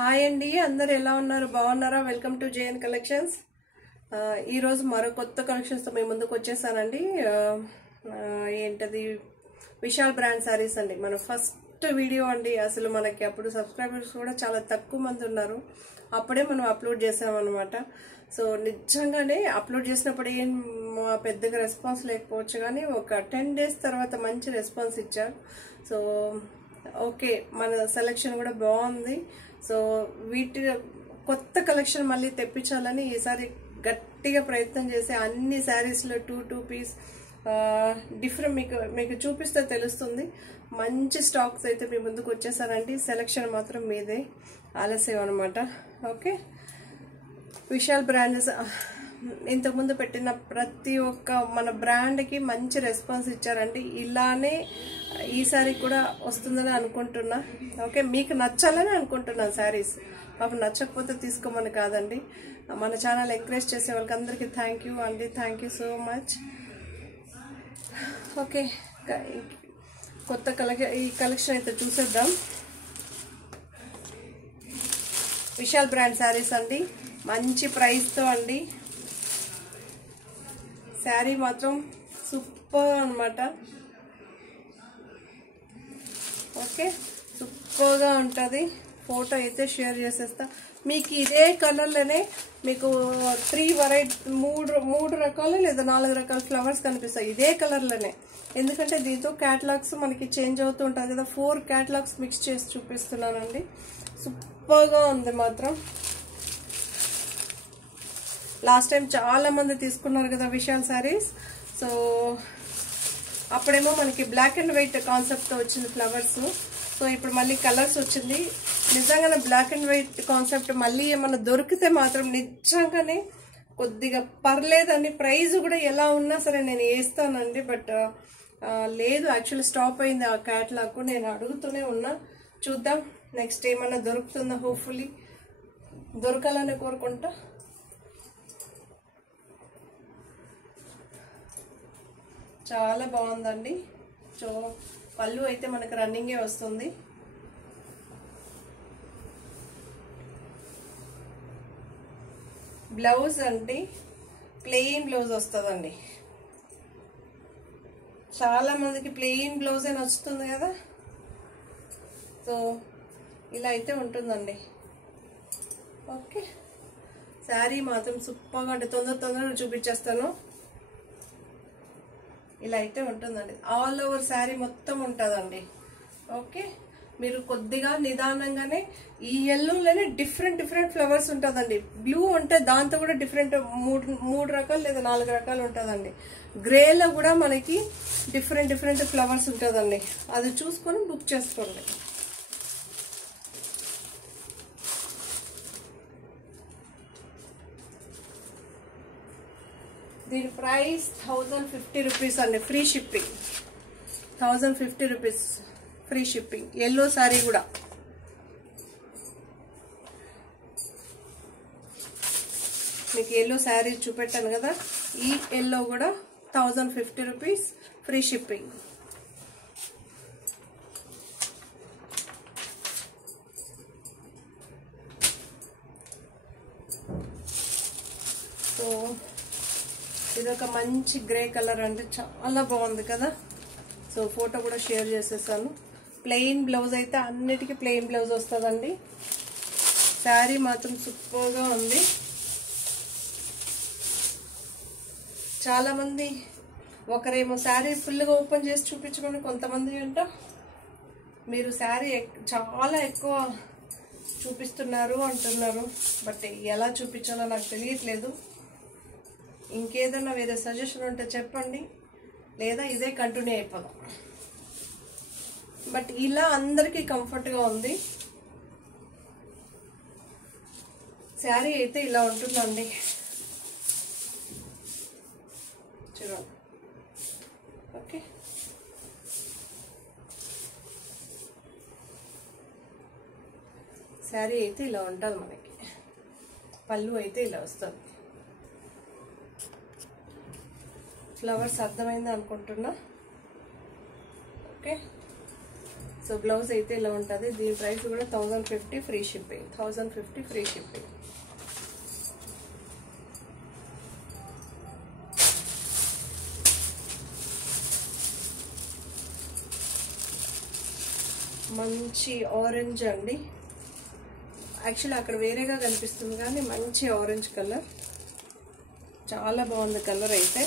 Hi అండి, అందరు ఎలా ఉన్నారు? బాగున్నారా? Welcome to JN collections. ఈరోజు మరో కొత్త కలెక్షన్స్తో మేము ముందుకు వచ్చేసానండి. ఏంటది, విశాల్ బ్రాండ్ శారీస్ అండి. మన ఫస్ట్ వీడియో అండి. అసలు మనకి అప్పుడు సబ్స్క్రైబర్స్ కూడా చాలా తక్కువ మంది ఉన్నారు. అప్పుడే మనం అప్లోడ్ చేసామన్నమాట. సో నిజంగానే అప్లోడ్ చేసినప్పుడు ఏం పెద్దగా రెస్పాన్స్ లేకపోవచ్చు, కానీ ఒక 10 days తర్వాత మంచి రెస్పాన్స్ ఇచ్చారు. సో ఓకే, మన సెలెక్షన్ కూడా బాగుంది. సో వీటి కొత్త కలెక్షన్ మళ్ళీ తెప్పించాలని ఈసారి గట్టిగా ప్రయత్నం చేసి అన్ని శారీస్లో టూ పీస్ డిఫరెంట్ మీకు చూపిస్తే తెలుస్తుంది. మంచి స్టాక్స్ అయితే మీ ముందుకు వచ్చేసారండి. సెలెక్షన్ మాత్రం మీదే, ఆలస్యం అనమాట. ఓకే, విశాల్ బ్రాండ్స్ ఇంతకుముందు పెట్టిన ప్రతి ఒక్క మన బ్రాండ్కి మంచి రెస్పాన్స్ ఇచ్చారండి. ఇలానే ఈసారి కూడా వస్తుందని అనుకుంటున్నా. ఓకే, మీకు నచ్చాలని అనుకుంటున్నాను శారీస్. పాపం నచ్చకపోతే తీసుకోమని కాదండి. మన ఛానల్ ఎంకరేజ్ చేసే వాళ్ళకి అందరికీ థ్యాంక్ యూ అండి. Thank you so much. Okay, కొత్త ఈ కలెక్షన్ అయితే చూసేద్దాం. విశాల్ బ్రాండ్ శారీస్ అండి, మంచి ప్రైస్తో అండి. శారీ మాత్రం సూపర్ అనమాట. ఓకే, సూపర్గా ఉంటుంది. ఫోటో అయితే షేర్ చేసేస్తా. మీకు ఇదే కలర్లోనే మీకు 3 రకాలు లేదా 4 రకాల ఫ్లవర్స్ కనిపిస్తాయి ఇదే కలర్లోనే. ఎందుకంటే దీంతో క్యాటలాగ్స్ మనకి చేంజ్ అవుతూ ఉంటుంది కదా. 4 క్యాటలాగ్స్ మిక్స్ చేసి చూపిస్తున్నానండి. సూపర్గా ఉంది మాత్రం. లాస్ట్ టైం చాలా మంది తీసుకున్నారు కదా విశాల్ శారీస్. సో అప్పుడేమో మనకి బ్లాక్ అండ్ వైట్ కాన్సెప్ట్తో వచ్చింది ఫ్లవర్స్. సో ఇప్పుడు మళ్ళీ కలర్స్ వచ్చింది. నిజంగానే బ్లాక్ అండ్ వైట్ కాన్సెప్ట్ మళ్ళీ ఏమన్నా దొరికితే మాత్రం నిజంగానే కొద్దిగా పర్లేదండి. ప్రైస్ కూడా ఎలా ఉన్నా సరే నేను వేస్తానండి. బట్ లేదు, యాక్చువల్లీ స్టాప్ అయింది ఆ క్యాటలాగ్. నేను అడుగుతూనే ఉన్నా. చూద్దాం నెక్స్ట్ ఏమన్నా దొరుకుతుందా. హోప్ఫుల్లీ దొరకాలని కోరుకుంటా. చాలా బాగుందండి. సో పళ్ళు అయితే మనకు రన్నింగే వస్తుంది. బ్లౌజ్ అంటే ప్లెయిన్ బ్లౌజ్ వస్తుందండి. చాలా మందికి ప్లెయిన్ బ్లౌజే నచ్చుతుంది కదా. సో ఇలా అయితే ఉంటుందండి. ఓకే, శారీ మాత్రం సూపర్గా అంటే తొందరగా చూపించేస్తాను. ఇలా అయితే ఉంటుందండి. ఆల్ ఓవర్ శారీ మొత్తం ఉంటుందండి. ఓకే, మీరు కొద్దిగా నిదానంగానే ఈ ఎల్లోలోనే డిఫరెంట్ ఫ్లవర్స్ ఉంటుందండి. బ్లూ ఉంటే దాంతో కూడా డిఫరెంట్ 3 రకాలు లేదా 4 రకాలు ఉంటుందండి. గ్రేలో కూడా మనకి డిఫరెంట్ ఫ్లవర్స్ ఉంటుందండి. అది చూసుకొని బుక్ చేసుకోండి. దీని ప్రైస్ 1050 రూపీస్ అండి. Free shipping. 1050 rupees free shipping. Yellow sari కూడా. మీకు ఎల్లో శారీ చూపెట్టాను కదా, ఈ ఎల్లో కూడా 1050 రూపీస్ ఫ్రీ షిప్పింగ్. సో ఇదొక మంచి గ్రే కలర్ అంటే చాలా బాగుంది కదా. సో ఫోటో కూడా షేర్ చేసేసాను. ప్లెయిన్ బ్లౌజ్ అయితే అన్నిటికీ ప్లెయిన్ బ్లౌజ్ వస్తుందండి. శారీ మాత్రం సూపర్గా ఉంది. చాలామంది ఒకరేమో శారీ ఫుల్గా ఓపెన్ చేసి చూపించమని, కొంతమంది అంట మీరు శారీ చాలా ఎక్కువ చూపిస్తున్నారు అంటున్నారు. బట్ ఎలా చూపించాలో నాకు తెలియట్లేదు. ఇంకేదన్నా వేరే సజెషన్ ఉంటే చెప్పండి, లేదా ఇదే కంటిన్యూ అయిపోదాం. బట్ ఇలా అందరికీ కంఫర్ట్గా ఉంది. శారీ అయితే ఇలా ఉంటుందండి. చూడండి. ఓకే, శారీ అయితే ఇలా ఉంటుంది మనకి. పళ్ళు అయితే ఇలా వస్తుంది. ఫ్లవర్స్ అర్థమైంది అనుకుంటున్నా. ఓకే, సో బ్లౌజ్ అయితే ఇలా ఉంటుంది. దీని ప్రైస్ కూడా 1050 ఫ్రీ షిప్పింగ్. 1050 free shipping. మంచి ఆరెంజ్ అండి. యాక్చువల్లీ అక్కడ వేరేగా కనిపిస్తుంది కానీ మంచి ఆరెంజ్ కలర్, చాలా బాగుంది కలర్ అయితే.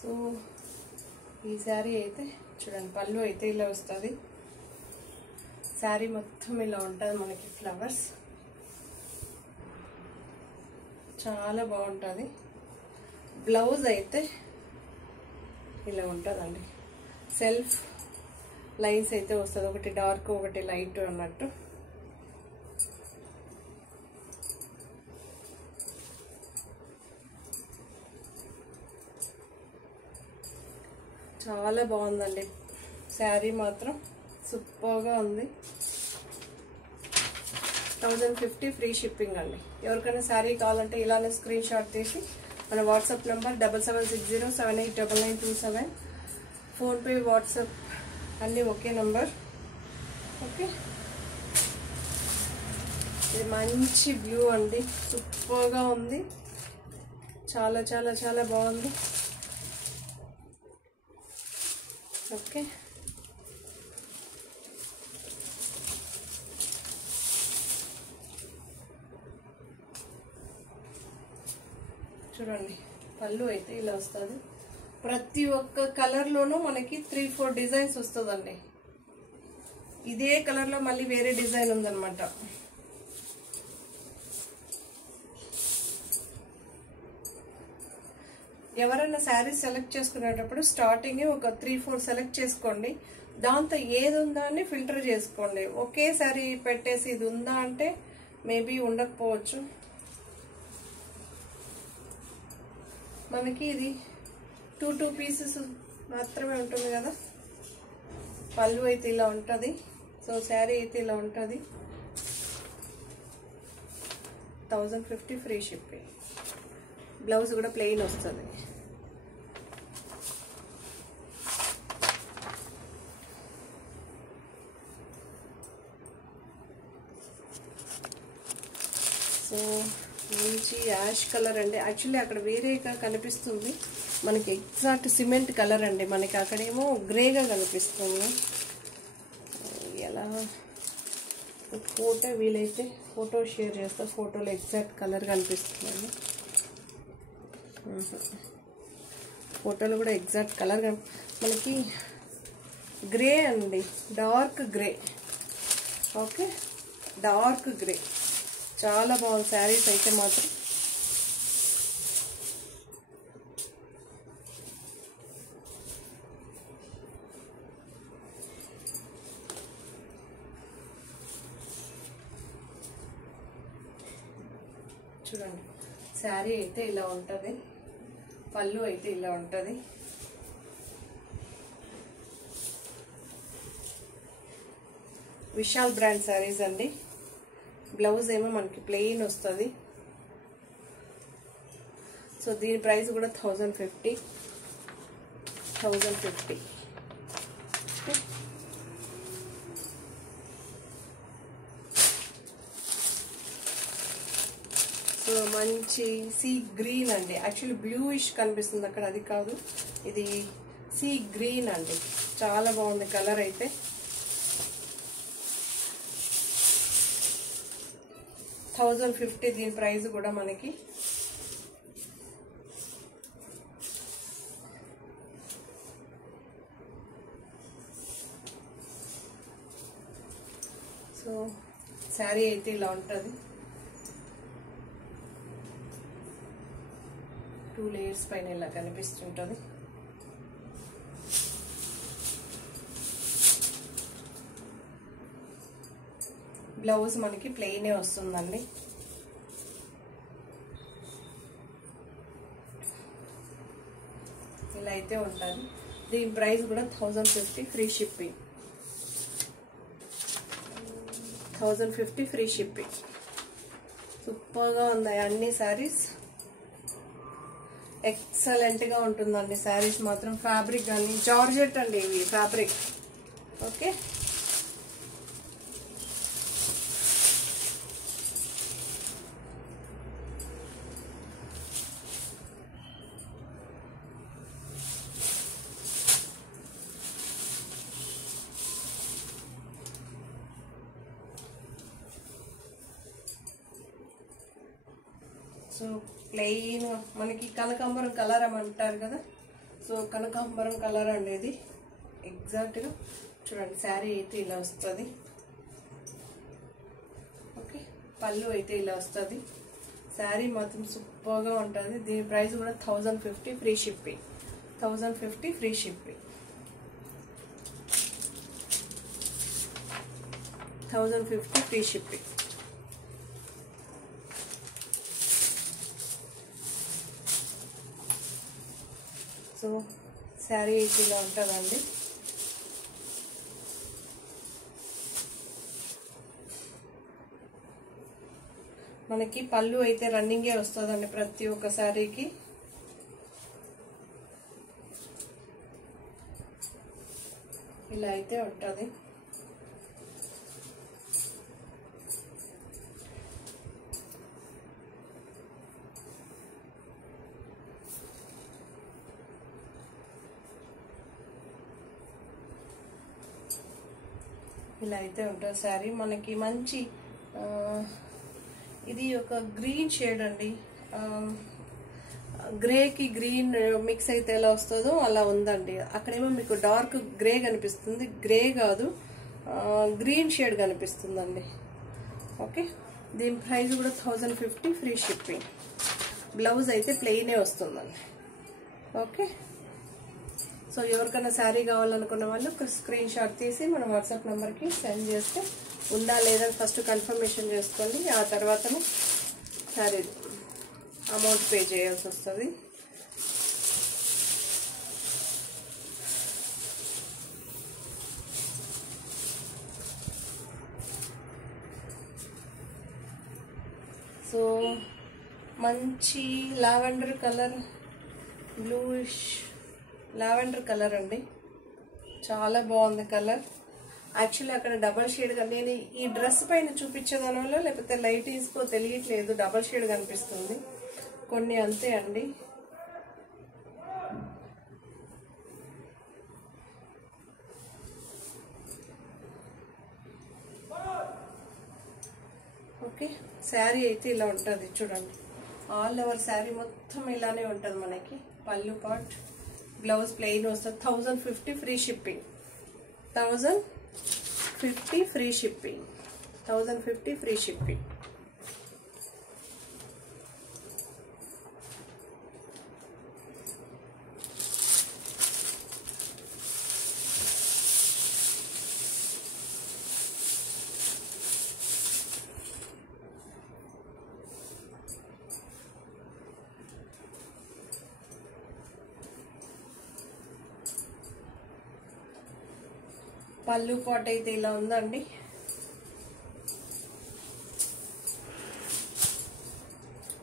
సో ఈ శారీ అయితే చూడండి, పళ్ళు అయితే ఇలా వస్తుంది. శారీ మొత్తం ఇలా ఉంటుంది మనకి ఫ్లవర్స్, చాలా బాగుంటుంది. బ్లౌజ్ అయితే ఇలా ఉంటుందండి. సెల్ఫ్ లైన్స్ అయితే వస్తుంది, ఒకటి డార్క్ ఒకటి లైట్ అన్నట్టు. చాలా బాగుందండి శారీ మాత్రం, సూపర్గా ఉంది. 1050 ఫ్రీ షిప్పింగ్ అండి. ఎవరికైనా శారీ కావాలంటే ఇలానే స్క్రీన్ షాట్ తీసి మన వాట్సాప్ నెంబర్ 7760789927, ఫోన్పే వాట్సాప్ అన్నీ ఒకే నెంబర్. ఓకే, ఇది మంచి బ్లూ అండి, సూపర్గా ఉంది. చాలా చాలా చాలా బాగుంది. ఓకే, చూడండి పళ్ళు అయితే ఇలా వస్తుంది. ప్రతి ఒక్క కలర్లోనూ మనకి 3-4 డిజైన్స్ వస్తుందండి. ఇదే కలర్లో మళ్ళీ వేరే డిజైన్ ఉందన్నమాట. ఎవరైనా శారీస్ సెలెక్ట్ చేసుకునేటప్పుడు స్టార్టింగ్ ఒక 3-4 సెలెక్ట్ చేసుకోండి. దాంతో ఏది ఉందా అని ఫిల్టర్ చేసుకోండి. ఒకే శారీ పెట్టేసి ఇది ఉందా అంటే మేబీ ఉండకపోవచ్చు. మనకి ఇది 2 పీసెస్ మాత్రమే ఉంటుంది కదా. పళ్ళు అయితే ఇలా ఉంటుంది. సో శారీ అయితే ఇలా ఉంటుంది. 1050 ఫ్రీ షిప్పింగ్. బ్లౌజ్ కూడా ప్లెయిన్ వస్తుంది. సో మంచి యాష్ కలర్ అండి. యాక్చువల్లీ అక్కడ వేరేగా కనిపిస్తుంది, మనకి ఎగ్జాక్ట్ సిమెంట్ కలర్ అండి. మనకి అక్కడేమో గ్రేగా కనిపిస్తుంది. ఎలా ఫోటో వీలైతే ఫోటో షేర్ చేస్తా. ఫోటోలో ఎగ్జాక్ట్ కలర్ కనిపిస్తుంది. ఫోటోలో కూడా ఎగ్జాక్ట్ కలర్ మనకి గ్రే అండి, dark grey. Okay, dark grey, చాలా బాగుంది శారీస్ అయితే మాత్రం. చూడండి శారీ అయితే ఇలా ఉంటుంది, పళ్ళు అయితే ఇలా ఉంటుంది. విశాల్ బ్రాండ్ శారీస్ అండి. బ్లౌజ్ ఏమో మనకి ప్లెయిన్ వస్తుంది. సో దీని ప్రైస్ కూడా 1050. సో మంచి సీ గ్రీన్ అండి. యాక్చువల్లీ బ్లూయిష్ కనిపిస్తుంది అక్కడ, అది కాదు, ఇది సీ గ్రీన్ అండి. చాలా బాగుంది కలర్ అయితే. $1050 దీని ప్రైస్ కూడా మనకి. సో శారీ అయితే ఇలా ఉంటుంది. 2 లేయర్స్ పైన ఇలా కనిపిస్తుంటుంది. బ్లౌజ్ మనకి ప్లెయినే వస్తుందండి. అయితే ఉంటుంది. దీని ప్రైస్ కూడా 1050 ఫ్రీ షిప్పింగ్. 1050 free shipping. సూపర్గా ఉన్నాయి అన్ని శారీస్. ఎక్సలెంట్గా ఉంటుందండి శారీస్ మాత్రం. ఫ్యాబ్రిక్ కానీ జార్జెట్ అండి ఇవి ఫ్యాబ్రిక్. ఓకే, సో ప్లెయిన్ మనకి కనకాంబరం కలర్ అంటారు కదా, సో కనకాంబరం కలర్ అండి ఇది ఎగ్జాక్ట్గా. చూడండి శారీ అయితే ఇలా వస్తుంది. ఓకే, పళ్ళు అయితే ఇలా వస్తుంది. శారీ మాత్రం సూపర్గా ఉంటుంది. దీని ప్రైస్ కూడా 1050 free shipping. 1050 free shipping. 1050 free shipping. So sari అయితే ఇలా ఉంటుందండి. మనకి పళ్ళు అయితే రన్నింగే వస్తుందండి ప్రతి ఒక్క శారీకి. ఇలా అయితే ఉంటుంది. ఇలా అయితే ఉంటుంది శారీ. మనకి మంచి ఇది ఒక గ్రీన్ షేడ్ అండి. గ్రేకి గ్రీన్ మిక్స్ అయితే ఎలా వస్తుందో అలా ఉందండి. అక్కడేమో మీకు డార్క్ గ్రే కనిపిస్తుంది, గ్రే కాదు గ్రీన్ షేడ్ కనిపిస్తుందండి. ఓకే, దీని ప్రైస్ కూడా 1050 ఫ్రీ షిప్పింగ్. బ్లౌజ్ అయితే ప్లెయినే వస్తుందండి. ఓకే, సో ఎవరికైనా శారీ కావాలనుకున్న వాళ్ళు స్క్రీన్ షాట్ తీసి మన వాట్సాప్ నెంబర్కి సెండ్ చేస్తే ఉందా లేదా ఫస్ట్ కన్ఫర్మేషన్ చేసుకోండి. ఆ తర్వాతనే శారీ అమౌంట్ పే చేయాల్సి వస్తుంది. సో మంచి lavender colour, bluish lavender colour అండి. చాలా బాగుంది కలర్. యాక్చువల్లీ అక్కడ డబల్ షేడ్ నేను ఈ డ్రెస్ పైన చూపించేదానివల్ల లేకపోతే లైట్ తీసుకో తెలియట్లేదు, డబల్ షేడ్ కనిపిస్తుంది కొన్ని, అంతే అండి. ఓకే, శారీ అయితే ఇలా ఉంటుంది చూడండి. ఆల్ ఓవర్ శారీ మొత్తం ఇలానే ఉంటుంది మనకి. పళ్ళు పార్ట్, బ్లౌజ్ ప్లెయిన్ వస్తుంది. 1050 free shipping. 1050 free shipping. 1050 free shipping. పళ్ళు పాట్ అయితే ఇలా ఉందండి.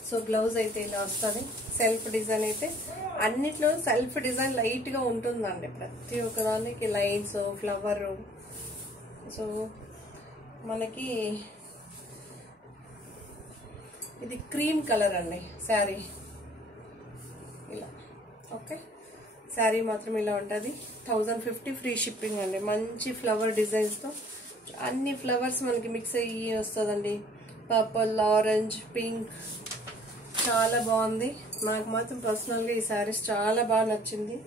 సో బ్లౌజ్ అయితే ఇలా వస్తుంది. సెల్ఫ్ డిజైన్ అయితే అన్నిట్లో సెల్ఫ్ డిజైన్ లైట్ గా ఉంటుందండి. ప్రతి ఒక్కదానికి లైన్స్, ఫ్లవర్. సో మనకి ఇది క్రీమ్ కలర్ అండి శారీ ఇలా. ఓకే, శారీ మాత్రం ఇలా ఉంటుంది. 1050 ఫ్రీ షిప్పింగ్ అండి. మంచి ఫ్లవర్ డిజైన్స్తో అన్ని ఫ్లవర్స్ మనకి మిక్స్ అయ్యి వస్తుందండి. పర్పుల్, ఆరెంజ్, పింక్, చాలా బాగుంది. నాకు మాత్రం పర్సనల్గా ఈ శారీస్ చాలా బాగా నచ్చింది.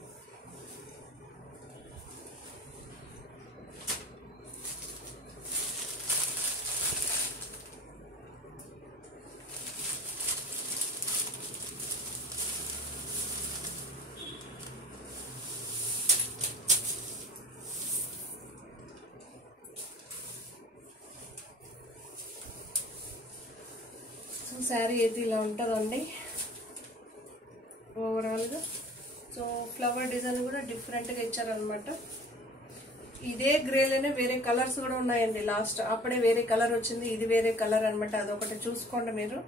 శారీ అయితే ఇలా ఉంటుందండి ఓవరాల్గా. సో ఫ్లవర్ డిజైన్ కూడా డిఫరెంట్గా ఇచ్చారనమాట. ఇదే గ్రేలోనే వేరే కలర్స్ కూడా ఉన్నాయండి. లాస్ట్ అప్పుడే వేరే కలర్ వచ్చింది, ఇది వేరే కలర్ అనమాట. అదొకటి చూసుకోండి మీరు.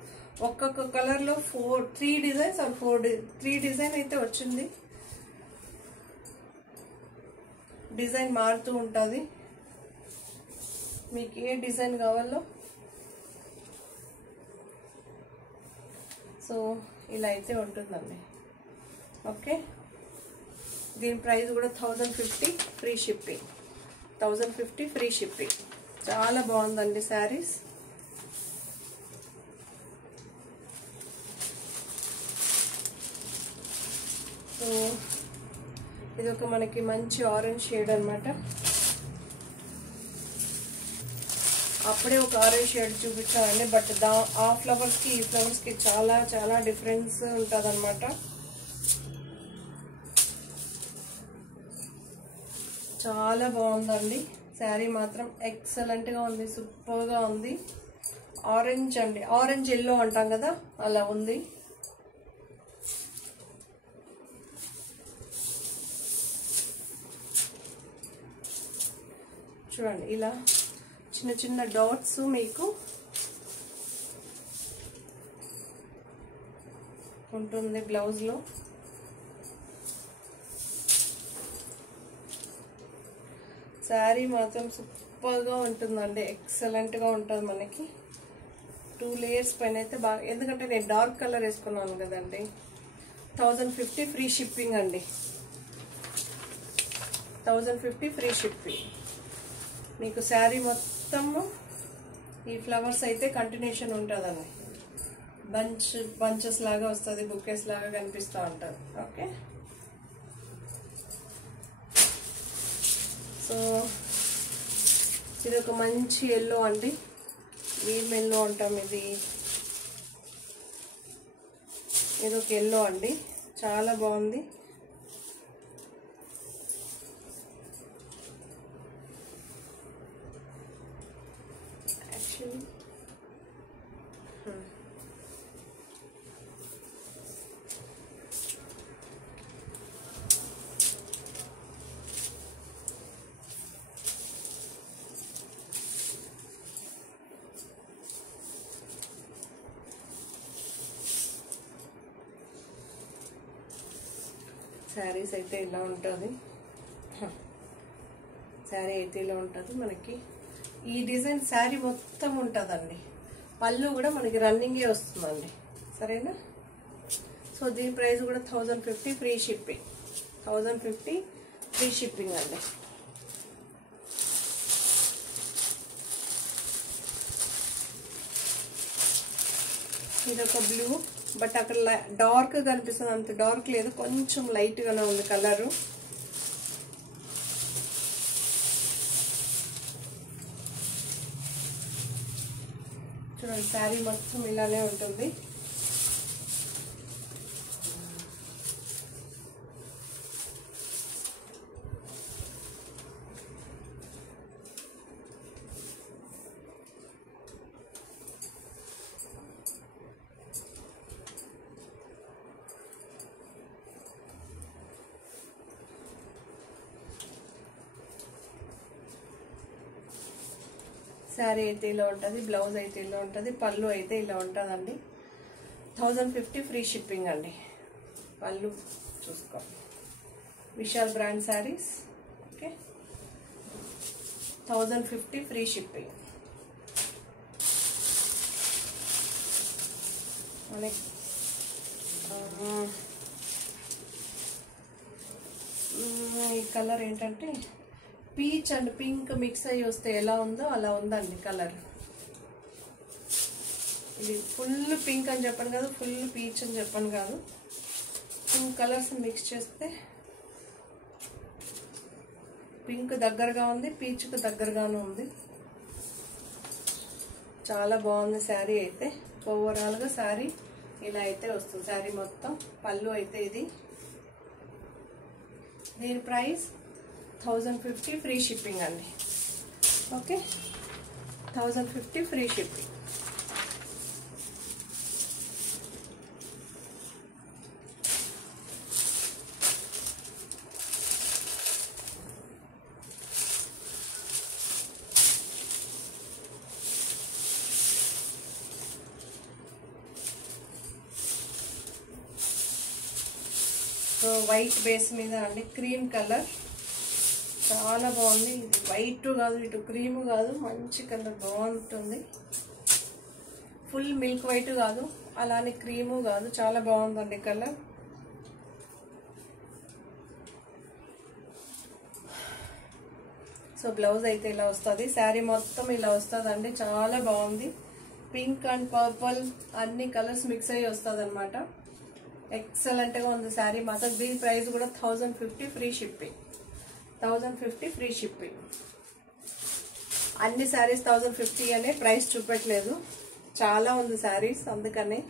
ఒక్కొక్క కలర్లో 3 డిజైన్స్ ఆర్ 3 డిజైన్ అయితే వచ్చింది. డిజైన్ మారుతూ ఉంటుంది. మీకు ఏ డిజైన్ కావాలో సో ఇలా అయితే ఉంటుందండి. ఓకే, దీని ప్రైస్ కూడా 1050 ఫ్రీ షిప్పింగ్. 1050 free shipping. చాలా బాగుందండి శారీస్. సో ఇది ఒక మనకి మంచి ఆరెంజ్ షేడ్ అనమాట. అప్పుడే ఒక ఆరెంజ్ షేడ్ చూపించానండి, బట్ ఆ ఫ్లవర్స్కి ఈ ఫ్లవర్స్కి చాలా చాలా డిఫరెన్స్ ఉంటుంది అనమాట. చాలా బాగుందండి శారీ మాత్రం. ఎక్సలెంట్గా ఉంది, సూపర్గా ఉంది. ఆరెంజ్ అండి, ఆరెంజ్ ఎల్లో అంటాం కదా, అలా ఉంది. చూడండి ఇలా చిన్న చిన్న డాట్స్ మీకు ఉంటుంది బ్లౌజ్లో. శారీ మాత్రం సూపర్గా ఉంటుందండి, ఎక్సలెంట్గా ఉంటుంది మనకి. 2 లేయర్స్ పైన అయితే బాగా, ఎందుకంటే నేను డార్క్ కలర్ వేసుకున్నాను కదండి. 1050 ఫ్రీ షిప్పింగ్ అండి. 1050 ఫ్రీ షిప్పింగ్. మీకు శారీ మొత్తము ఈ ఫ్లవర్స్ అయితే కంటిన్యూషన్ ఉంటుందండి. బంచెస్ లాగా వస్తుంది, బుకేస్ లాగా కనిపిస్తూ ఉంటుంది. ఓకే, సో ఇది ఒక మంచి ఎల్లో అండి. వీమ్ ఎల్లో అంటాం ఇది. ఇది ఒక ఎల్లో అండి, చాలా బాగుంది. యాక్చువల్లీ శారీస్ అయితే ఇలా ఉంటుంది. శారీ అయితే ఇలా ఉంటుంది మనకి. ఈ డిజైన్ శారీ మొత్తం ఉంటుందండి. పళ్ళు కూడా మనకి రన్నింగే వస్తుందండి. సరేనా? సో దీని ప్రైస్ కూడా 1050 ఫ్రీ షిప్పింగ్. 1050 ఫ్రీ షిప్పింగ్ అండి. ఇదొక బ్లూ, బట్ అక్కడ డార్క్ కనిపిస్తుంది, అంత డార్క్ లేదు, కొంచెం లైట్ గానే ఉంది కలరు. చూడండి శారీ మొత్తం ఇలానే ఉంటుంది. శారీ అయితే ఇలా ఉంటుంది, బ్లౌజ్ అయితే ఇలా ఉంటుంది, పళ్ళు అయితే ఇలా ఉంటుందండి. 1050 ఫ్రీ షిప్పింగ్ అండి. పళ్ళు చూసుకో, Vishal brand saris. Okay, 1050 free shipping. మనకి ఈ కలర్ ఏంటంటే పీచ్ అండ్ పింక్ మిక్స్ అయ్యి వస్తే ఎలా ఉందో అలా ఉందండి కలర్. ఇది ఫుల్ పింక్ అని చెప్పను కాదు, ఫుల్ పీచ్ అని చెప్పను కాదు. 2 కలర్స్ మిక్స్ చేస్తే పింక్ దగ్గరగా ఉంది, పీచ్కు దగ్గరగాను ఉంది. చాలా బాగుంది శారీ అయితే. ఓవరాల్గా శారీ ఇలా అయితే వస్తుంది. శారీ మొత్తం పళ్ళు అయితే ఇది. దీని ప్రైస్ 1050 ఫ్రీ షిప్పింగ్ అండి. Okay, 1050 free shipping. So white base మీద అండి, క్రీమ్ కలర్ చాలా బాగుంది. ఇది వైట్ కాదు, ఇటు క్రీమ్ కాదు, మంచి కలర్ బాగుంటుంది. ఫుల్ మిల్క్ వైట్ కాదు, అలానే క్రీము కాదు, చాలా బాగుందండి కలర్. సో బ్లౌజ్ అయితే ఇలా వస్తుంది, శారీ మొత్తం ఇలా వస్తుందండి, చాలా బాగుంది. పింక్ అండ్ పర్పుల్ అన్ని కలర్స్ మిక్స్ అయ్యి వస్తుంది అనమాట. ఎక్సలెంట్గా ఉంది శారీ మాత్రం. దీని ప్రైస్ కూడా 1050 ఫ్రీ షిప్పింగ్. 1050 free shipping. అన్ని శారీస్ 1050 అనే ప్రైస్ చూపెట్టలేదు, చాలా ఉంది శారీస్ అందుకని.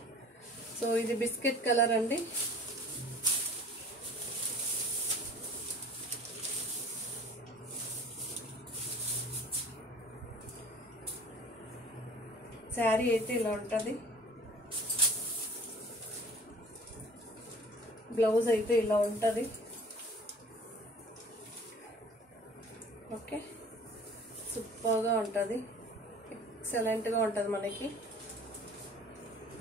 సో ఇది బిస్కెట్ కలర్ అండి. శారీ అయితే ఇలా ఉంటుంది, బ్లౌజ్ అయితే ఇలా ఉంటుంది. ఓకే, సూపర్గా ఉంటుంది, ఎక్సలెంట్గా ఉంటుంది. మనకి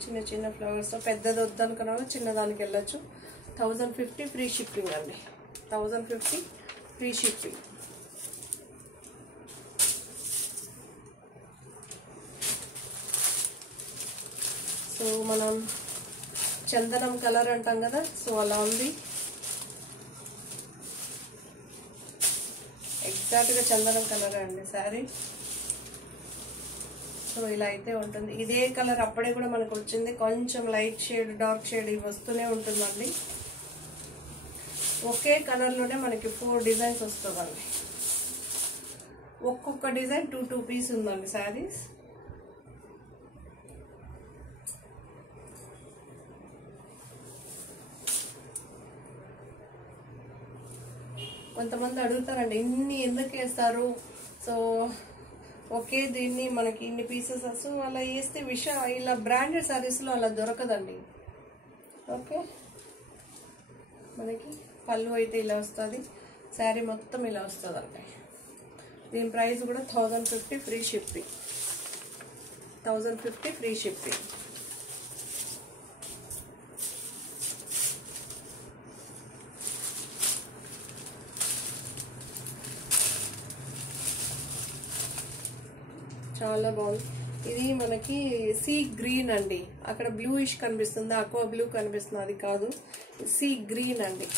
చిన్న చిన్న ఫ్లవర్స్, పెద్దది వద్దనుకున్నా చిన్నదానికి వెళ్ళచ్చు. 1050 ఫ్రీ షిప్పింగ్ అండి. 1050 ఫ్రీ షిప్పింగ్. సో మనం చందనం కలర్ అంటాం కదా, సో అలా ఉంది. ఎగ్జాక్ట్గా చందనం కలర్ అండి శారీ. సో ఇలా అయితే ఉంటుంది. ఇదే కలర్ అప్పుడే కూడా మనకు వచ్చింది, కొంచెం లైట్ షేడ్, డార్క్ షేడ్ ఇవి వస్తూనే ఉంటుందండి. ఒకే కలర్లోనే మనకి 4 డిజైన్స్ వస్తుందండి. ఒక్కొక్క డిజైన్ 2 పీస్ ఉందండి శారీస్. కొంతమంది అడుగుతారండి, ఇన్ని ఎందుకు వేస్తారు, సో ఓకే దీన్ని మనకి ఇన్ని పీసెస్ వస్తూ అలా వేస్తే ఇలా బ్రాండెడ్ శారీస్లో అలా దొరకదండి. ఓకే, మనకి పళ్ళు అయితే ఇలా వస్తుంది, శారీ మొత్తం ఇలా వస్తుందండి. దీని ప్రైస్ కూడా 1050 ఫ్రీ షిప్పింగ్. 1050 free shipping. చాలా బాగుంది. ఇది మనకి సీ గ్రీన్ అండి, అక్కడ బ్లూయిష్ కనిపిస్తుంది, అక్వా బ్లూ కనిపిస్తుంది, అది కాదు, సీ గ్రీన్ అండి,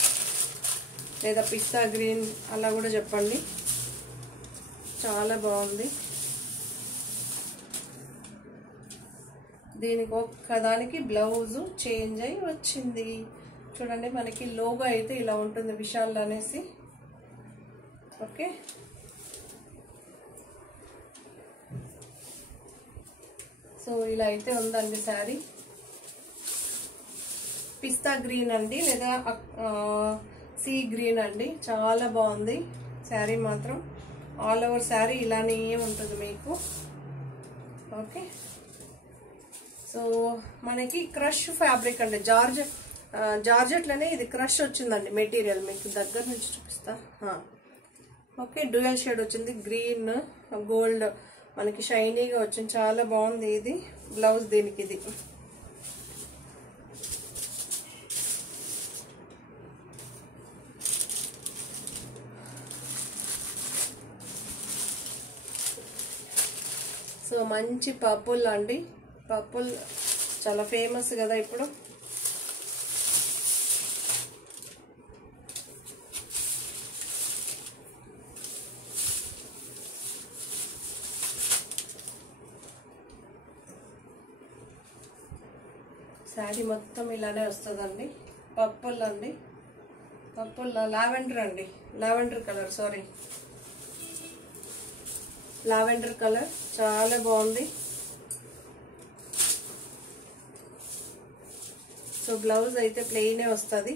లేదా పిస్తా గ్రీన్ అలా కూడా చెప్పండి. చాలా బాగుంది. దీనికి ఒక్కదానికి బ్లౌజ్ చేంజ్ అయి వచ్చింది. చూడండి, మనకి లోగో అయితే ఇలా ఉంటుంది, విశాల్ అనేసి. ఓకే, సో ఇలా అయితే ఉందండి శారీ. పిస్తా గ్రీన్ అండి, లేదా సీ గ్రీన్ అండి, చాలా బాగుంది శారీ మాత్రం. ఆల్ ఓవర్ శారీ ఇలానే ఉంటుంది మీకు. ఓకే, సో మనకి క్రష్ ఫ్యాబ్రిక్ అండి, జార్జెట్లోనే ఇది క్రష్ వచ్చిందండి మెటీరియల్. మీకు దగ్గర నుంచి చూపిస్తా. ఓకే, డ్యూయల్ షేడ్ వచ్చింది, గ్రీన్ గోల్డ్ మనకి షైనీగా వచ్చింది, చాలా బాగుంది. ఇది బ్లౌజ్ దీనికి. ఇది సో మంచి పర్పుల్ అండి, పర్పుల్ చాలా ఫేమస్ కదా ఇప్పుడు. శారీ మొత్తం ఇలానే వస్తుందండి. పర్పుల్ అండి, పర్పుల్ లావెండర్ అండి, lavender colour, sorry lavender colour, చాలా బాగుంది. సో బ్లౌజ్ అయితే ప్లెయినే వస్తుంది,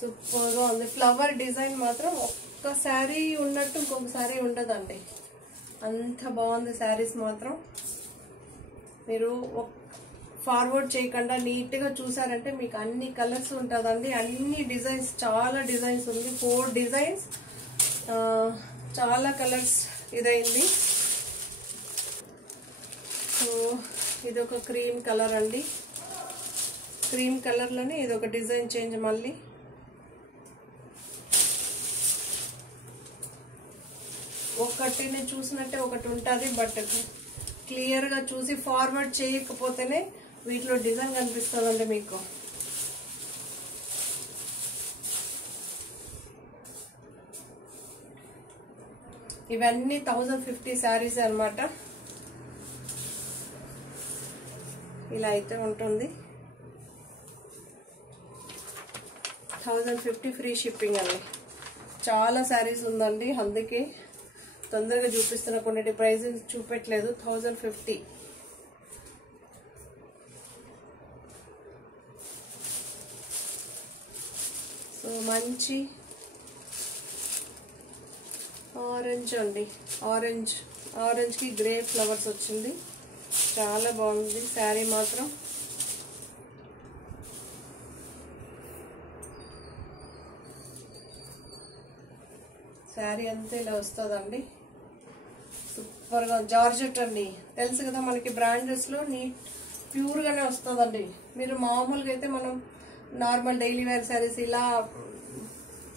సూపర్గా ఉంది. ఫ్లవర్ డిజైన్ మాత్రం ఒక్క శారీ ఉన్నట్టు ఇంకొక శారీ ఉండదండి, అంత బాగుంది శారీస్ మాత్రం. మీరు ఫార్వర్డ్ చేయకుండా నీట్గా చూసారంటే మీకు అన్ని కలర్స్ ఉంటుందండి, అన్ని డిజైన్స్, చాలా డిజైన్స్ ఉంది, 4 డిజైన్స్, చాలా కలర్స్ ఇదైంది. సో ఇది ఒక క్రీమ్ కలర్ అండి, క్రీమ్ కలర్లోనే ఇది ఒక డిజైన్ చేంజ్. మళ్ళీ ఒకటిని చూసినట్టే ఒకటి ఉంటుంది, బట్ క్లియర్గా చూసి ఫార్వర్డ్ చేయకపోతేనే వీటిలో డిజైన్ కనిపిస్తుందండి మీకు. ఇవన్నీ 1050 శారీస్ అన్నమాట. ఇలా అయితే ఉంటుంది. 1050 ఫ్రీ షిప్పింగ్ అండి. చాలా శారీస్ ఉందండి, అందుకే తొందరగా చూపిస్తున్న. కొన్నిటి ప్రైజెస్ చూపెట్టలేదు. 1050. సో మంచి ఆరెంజ్ అండి. ఆరెంజ్కి గ్రే ఫ్లవర్స్ వచ్చింది. చాలా బాగుంది శారీ మాత్రం. శారీ అంతా ఇలా వస్తుందండి. సూపర్గా జార్జెట్ అండి. తెలుసు కదా మనకి బ్రాండెస్లో నీట్ ప్యూర్గానే వస్తుందండి. మీరు మామూలుగా అయితే మనం నార్మల్ డైలీ వేర్ శారీస్ ఇలా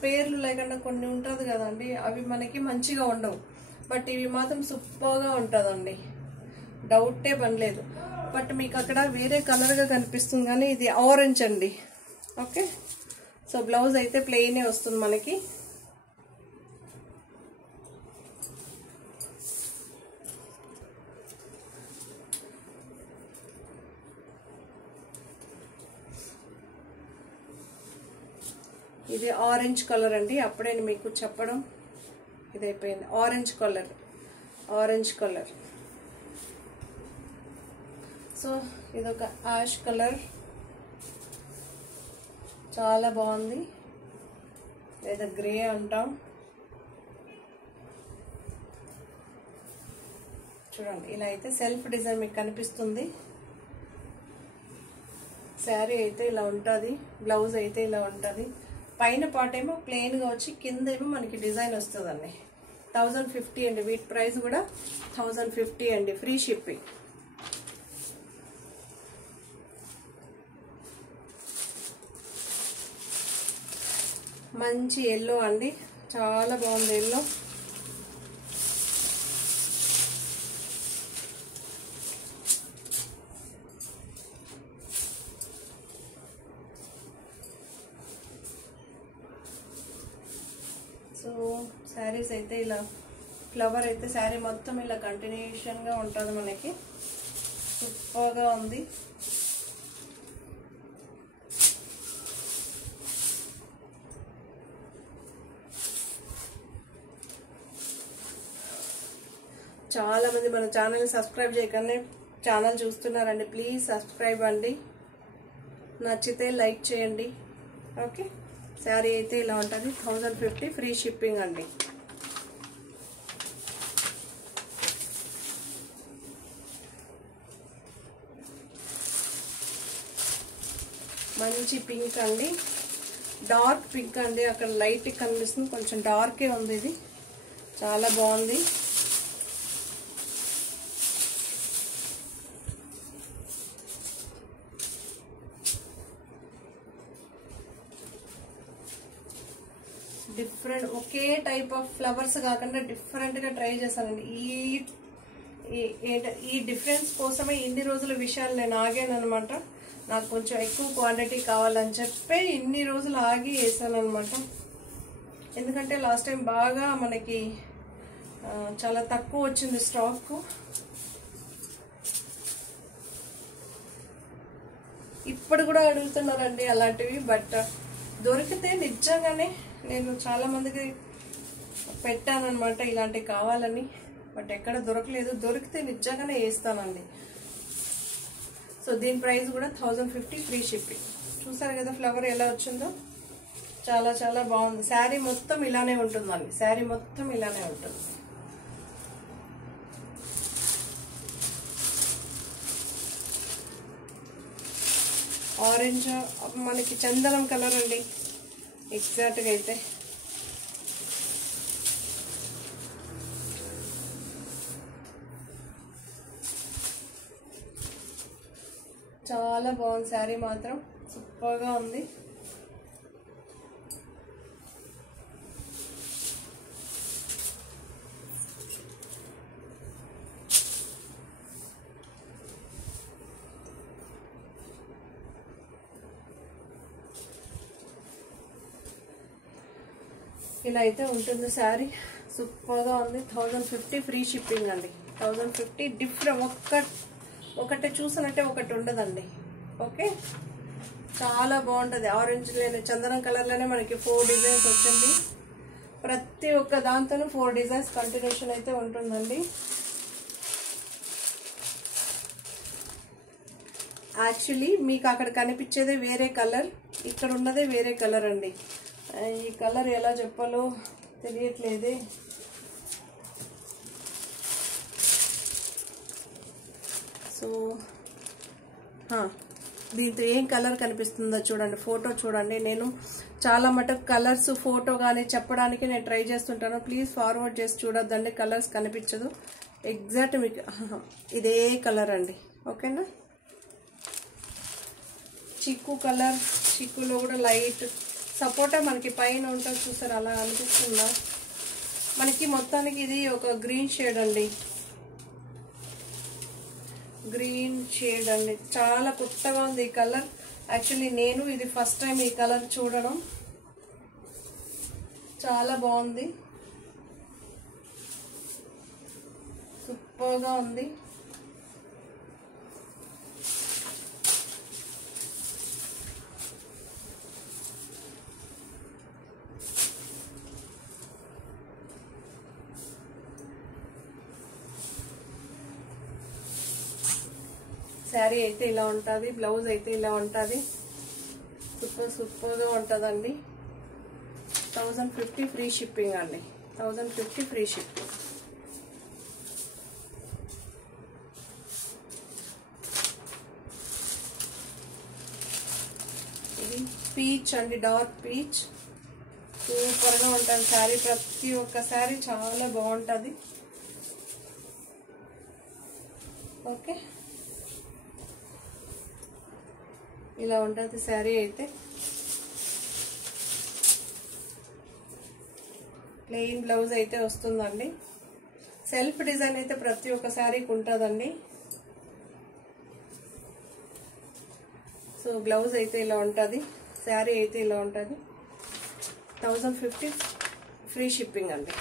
పేర్లు లేకుండా కొన్ని ఉంటుంది కదండి, అవి మనకి మంచిగా ఉండవు. బట్ ఇవి మాత్రం సూపర్గా ఉంటుందండి, డౌటే పనిలేదు. బట్ మీకు అక్కడ వేరే కలర్గా కనిపిస్తుంది కానీ ఇది ఆరెంజ్ అండి. ఓకే, సో బ్లౌజ్ అయితే ప్లెయినే వస్తుంది మనకి. ఇది ఆరెంజ్ కలర్ అండి. అప్పుడే మీకు చెప్పడం ఇదైపోయింది. Orange colour. సో ఇదొక యాష్ కలర్, చాలా బాగుంది. లేదా గ్రే అంటాం. చూడండి, ఇలా అయితే సెల్ఫ్ డిజైన్ మీకు కనిపిస్తుంది. శారీ అయితే ఇలా ఉంటుంది, బ్లౌజ్ అయితే ఇలా ఉంటుంది. పైన పార్ట్ ఏమో ప్లెయిన్గా వచ్చి కింద ఏమో మనకి డిజైన్ వస్తుందండి. 1050 అండి. వీటి ప్రైస్ కూడా 1050 అండి, ఫ్రీ షిప్పింగ్. మంచి ఎల్లో అండి, చాలా బాగుంది ఎల్లో. సో శారీస్ అయితే ఇలా ఫ్లవర్ అయితే శారీ మొత్తం ఇలా కంటిన్యూషన్గా ఉంటుంది మనకి. సూపర్గా ఉంది. చాలా మంది మన ఛానల్ని సబ్స్క్రైబ్ చేయగానే ఛానల్ చూస్తున్నారండి. ప్లీజ్ సబ్స్క్రైబ్ అండి, నచ్చితే లైక్ చేయండి. ఓకే, శారీ అయితే ఇలా ఉంటుంది. 1050 ఫ్రీ షిప్పింగ్ అండి. మంచి పింక్ అండి, డార్క్ పింక్ అండి. అక్కడ లైట్ కనిపిస్తుంది, కొంచెం డార్కే ఉంది. ఇది చాలా బాగుంది. Different, okay type of flowers కాకుండా డిఫరెంట్గా ట్రై చేశానండి. ఈ డిఫరెన్స్ కోసమే ఇన్ని రోజుల విషయాలు నేను ఆగాను అనమాట. నాకు కొంచెం ఎక్కువ క్వాంటిటీ కావాలని చెప్పి ఇన్ని రోజులు ఆగి వేసాను అనమాట. ఎందుకంటే లాస్ట్ టైం బాగా మనకి చాలా తక్కువ వచ్చింది స్టాక్. ఇప్పుడు కూడా అడుగుతున్నారండి అలాంటివి. బట్ దొరికితే నిజంగానే నేను చాలా మందికి పెట్టానన్నమాట ఇలాంటివి కావాలని. బట్ ఎక్కడ దొరకలేదు. దొరికితే నిజంగానే వేస్తానండి. సో దీని ప్రైస్ కూడా 1050 ఫ్రీ షిప్పింగ్. చూసారు కదా ఫ్లవర్ ఎలా వచ్చిందో, చాలా చాలా బాగుంది. శారీ మొత్తం ఇలానే ఉంటుందండి, శారీ మొత్తం ఇలానే ఉంటుంది. ఆరెంజ్ మనకి చందనం కలర్ అండి ఎగ్జాక్ట్గా అయితే. చాలా బాగుంది శారీ మాత్రం. సూపర్గా ఉంది. ఇలా అయితే ఉంటుంది శారీ. సూపర్గా ఉంది. 1050 ఫ్రీ షిప్పింగ్ అండి. 1050 డిఫరెంట్ ఒకటి చూసినట్టే ఒకటి ఉండదండి. ఓకే, చాలా బాగుంటుంది. ఆరెంజ్ లేని చందనం కలర్లోనే మనకి 4 డిజైన్స్ వచ్చింది. ప్రతి ఒక్క దాంతోనూ 4 డిజైన్స్ కంటిన్యూషన్ అయితే ఉంటుందండి. యాక్చువల్లీ మీకు అక్కడ కనిపించేదే వేరే కలర్, ఇక్కడ ఉన్నదే వేరే కలర్ అండి. ఈ కలర్ ఎలా చెప్పాలో తెలియట్లేదే. సో దీంతో ఏం కలర్ కనిపిస్తుందో చూడండి, ఫోటో చూడండి. నేను చాలా మటుకు కలర్స్ ఫోటో కానీ చెప్పడానికి నేను ట్రై చేస్తుంటాను. ప్లీజ్ ఫార్వర్డ్ చేసి చూడొద్దండి, కలర్స్ కనిపించదు. ఎగ్జాక్ట్ మీకు ఇదే కలర్ అండి. ఓకేనా, చిక్కు కలర్, చిక్కులో కూడా లైట్ సపోటా మనకి పైన ఉంటుంది చూసారు, అలా అనిపిస్తుందా మనకి. మొత్తానికి ఇది ఒక గ్రీన్ షేడ్ అండి. గ్రీన్ షేడ్ అండి, చాలా కొత్తగా ఉంది ఈ కలర్. యాక్చువల్లీ నేను ఇది ఫస్ట్ టైం ఈ కలర్ చూడడం. చాలా బాగుంది, సూపర్గా ఉంది. శారీ అయితే ఇలా ఉంటుంది, బ్లౌజ్ అయితే ఇలా ఉంటుంది. సూపర్గా ఉంటుందండి. 1050 ఫ్రీ షిప్పింగ్ అండి. 1050 ఫ్రీ షిప్పింగ్. ఇది పీచ్ అండి, డార్క్ పీచ్. సూపర్గా ఉంటుంది శారీ. ప్రతి ఒక్క శారీ చాలా బాగుంటుంది. ఓకే, ఇలా ఉంటుంది శారీ అయితే. ప్లెయిన్ బ్లౌజ్ అయితే వస్తుందండి. సెల్ఫ్ డిజైన్ అయితే ప్రతి ఒక్క శారీకి ఉంటుందండి. సో బ్లౌజ్ అయితే ఇలా ఉంటుంది, శారీ అయితే ఇలా ఉంటుంది. 1050 ఫ్రీ షిప్పింగ్ అండి.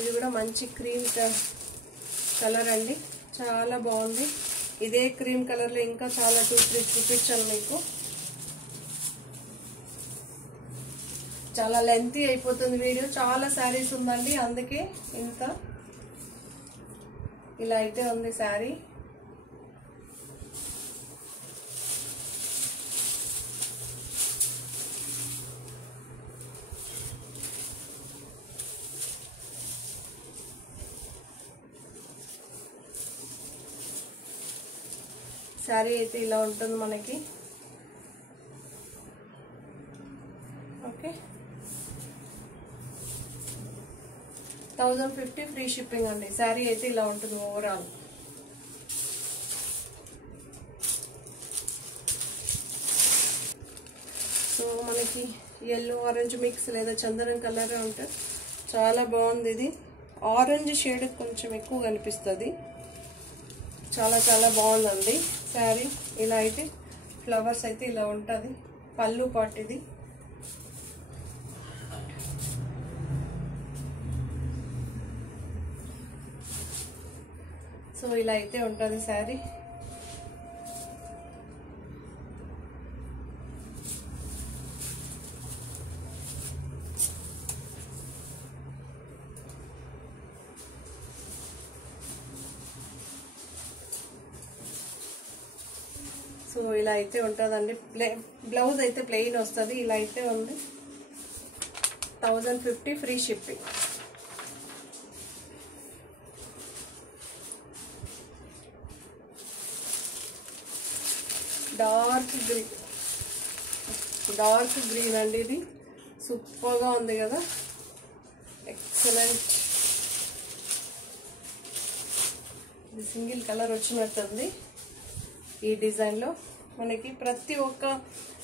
ఇది కూడా మంచి క్రీమ్ కలర్ అండి, చాలా బాగుంది. ఇదే క్రీమ్ కలర్లో ఇంకా చాలా 2-3 చూపించాను మీకు. చాలా లెంతీ అయిపోతుంది వీడియో, చాలా శారీస్ ఉందండి, అందుకే ఇంత. ఇలా అయితే ఉంది శారీ. శారీ అయితే ఇలా ఉంటుంది మనకి. ఓకే, 1050 ఫ్రీ షిప్పింగ్ అండి. శారీ అయితే ఇలా ఉంటుంది ఓవరాల్. సో మనకి ఎల్లో ఆరెంజ్ మిక్స్ లేదా చందనం కలర్ ఉంటే చాలా బాగుంది. ఇది ఆరెంజ్ షేడ్ కొంచెం ఎక్కువ కనిపిస్తుంది. చాలా చాలా బాగుందండి శారీ. ఇలా అయితే ఫ్లవర్స్ అయితే ఇలా ఉంటుంది. పళ్ళు పాట్ ఇది. సో ఇలా అయితే ఉంటుంది శారీ. సో ఇలా అయితే ఉంటుందండి. బ్లౌజ్ అయితే ప్లెయిన్ వస్తుంది. ఇలా అయితే ఉంది. 1050 ఫ్రీ షిప్పింగ్. డార్క్ గ్రీన్ అండి. ఇది సూపర్గా ఉంది కదా, ఎక్సలెంట్. ఇది సింగిల్ కలర్ వచ్చినట్టుంది ఈ డిజైన్లో. మనకి ప్రతి ఒక్క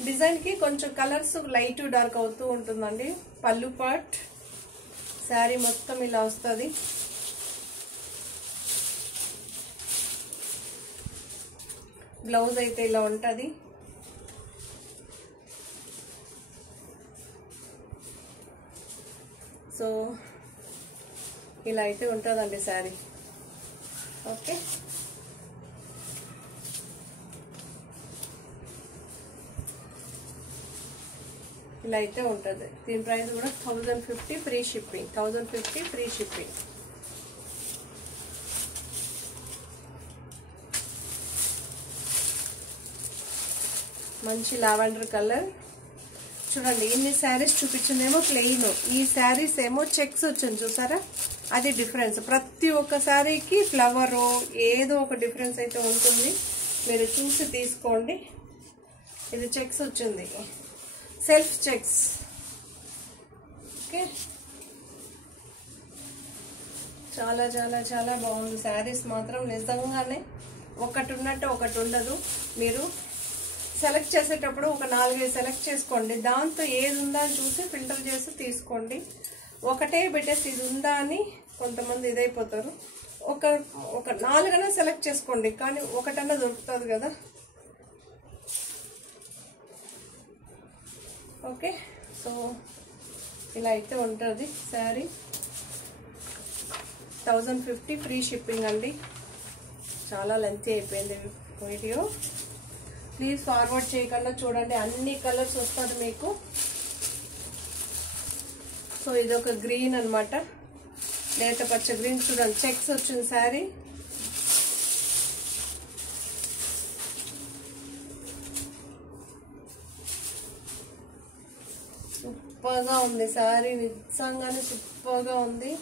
డిజైన్కి కొంచెం కలర్స్ లైట్ డార్క్ అవుతూ ఉంటుందండి. పళ్ళు పార్ట్ శారీ మొత్తం ఇలా వస్తుంది. బ్లౌజ్ అయితే ఇలా ఉంటుంది. సో ఇలా అయితే ఉంటుందండి శారీ. ఓకే, ఇలా అయితే ఉంటుంది. దీని ప్రైస్ కూడా 1050 ఫ్రీ షిప్పింగ్. 1050 free shipping. మంచి లావెండర్ కలర్. చూడండి, ఇన్ని శారీస్ చూపించిందేమో ప్లెయిన్, ఈ శారీస్ ఏమో చెక్స్ వచ్చింది చూసారా, అది డిఫరెన్స్. ప్రతి ఒక్క శారీకి ఫ్లవర్ ఏదో ఒక డిఫరెన్స్ అయితే ఉంటుంది, మీరు చూసి తీసుకోండి. ఇది చెక్స్ వచ్చింది, సెల్ఫ్ చెక్స్. ఓకే, చాలా చాలా చాలా బాగుంది శారీస్ మాత్రం. నిజంగానే ఒకటి ఉన్నట్టు ఒకటి ఉండదు. మీరు సెలెక్ట్ చేసేటప్పుడు ఒక 4-5 సెలెక్ట్ చేసుకోండి. దాంతో ఏది ఉందా అని చూసి ఫిల్టర్ చేసి తీసుకోండి. ఒకటే పెట్టేసి ఇది ఉందా అని కొంతమంది ఇదైపోతారు. ఒక 4 సెలెక్ట్ చేసుకోండి, కానీ ఒకటన్నా దొరుకుతుంది కదా. ఓకే, సో ఇలా అయితే ఉంటుంది శారీ. 1050 ఫ్రీ షిప్పింగ్ అండి. చాలా లెంతీ అయిపోయింది వీడియో. ప్లీజ్ ఫార్వర్డ్ చేయకుండా చూడండి, అన్ని కలర్స్ వస్తుంది మీకు. సో ఇదొక గ్రీన్ అనమాట, లేత పచ్చ గ్రీన్. చూడండి, చెక్స్ వచ్చింది శారీ. సూపర్గా ఉంది శారీ, నిజంగానే సూపర్గా ఉంది.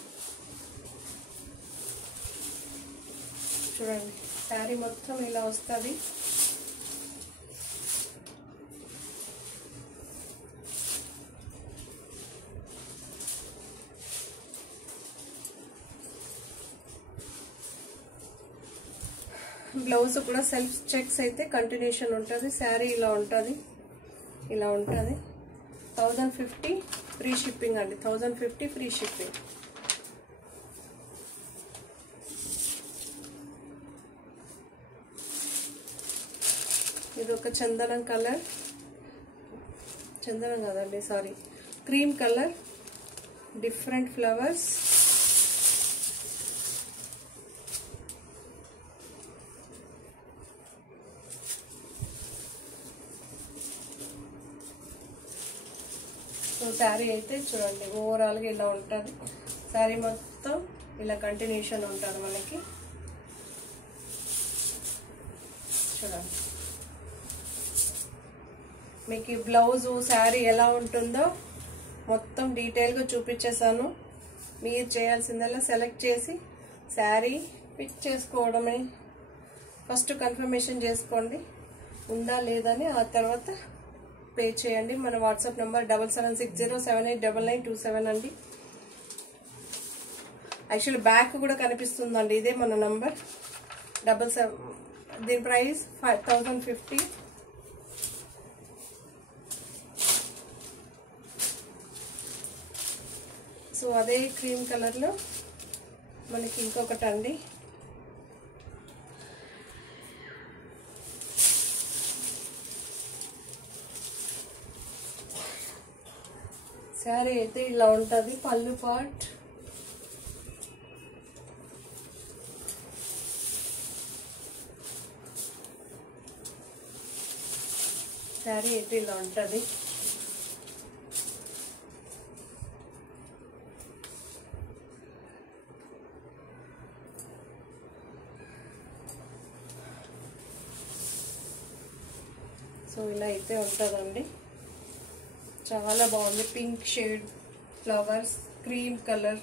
చూడండి, శారీ మొత్తం ఇలా వస్తుంది. బ్లౌజ్ కూడా సెల్ఫ్ చెక్స్ అయితే కంటిన్యూషన్ ఉంటుంది. శారీ ఇలా ఉంటుంది, ఇలా ఉంటుంది. 1050 ఫ్రీ షిప్పింగ్ అండి. 1050 ఫ్రీ షిప్పింగ్. ఇది ఒక చందనం కలర్, చందనం కాదండి sorry, cream colour, different flowers. So sari అయితే చూడండి ఓవరాల్గా ఇలా ఉంటుంది. శారీ మొత్తం ఇలా కంటిన్యూషన్ ఉంటుంది మనకి. చూడండి, మీకు ఈ బ్లౌజు శారీ ఎలా ఉంటుందో మొత్తం డీటెయిల్గా చూపించేసాను. మీరు చేయాల్సిందల్లా సెలెక్ట్ చేసి శారీ పిక్ చేసుకోవడమే. ఫస్ట్ కన్ఫర్మేషన్ చేసుకోండి ఉందా లేదని, ఆ తర్వాత పే చేయండి. మన వాట్సాప్ నెంబర్ 7760789927 అండి. యాక్చువల్లీ బ్యాక్ కూడా కనిపిస్తుందండి, ఇదే మన నంబర్ 77. దీని ప్రైస్ 1050. సో అదే క్రీమ్ కలర్లో మనకి ఇంకొకటి అండి. శారీ అయితే ఇలా ఉంటుంది. పళ్ళు పార్ట్ శారీ అయితే ఇలా ఉంటుంది. సో ఇలా అయితే ఉంటుందండి. చాలా బాగుంది. Pink shade flowers, cream colour,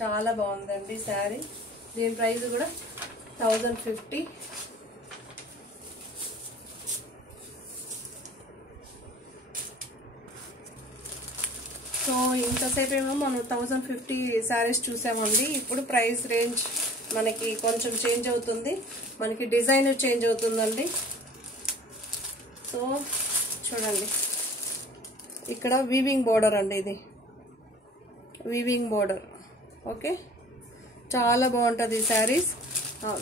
చాలా బాగుందండి శారీ. దీని ప్రైస్ కూడా 1050. సో ఇంతసేపు ఏమో మనం 1050 శారీస్ చూసామండి. ఇప్పుడు ప్రైస్ రేంజ్ మనకి కొంచెం చేంజ్ అవుతుంది, మనకి డిజైన్ చేంజ్ అవుతుందండి. సో చూడండి, ఇక్కడ వీవింగ్ బోర్డర్ అండి, ఇది వీవింగ్ బోర్డర్. ఓకే, చాలా బాగుంటుంది ఈ శారీస్.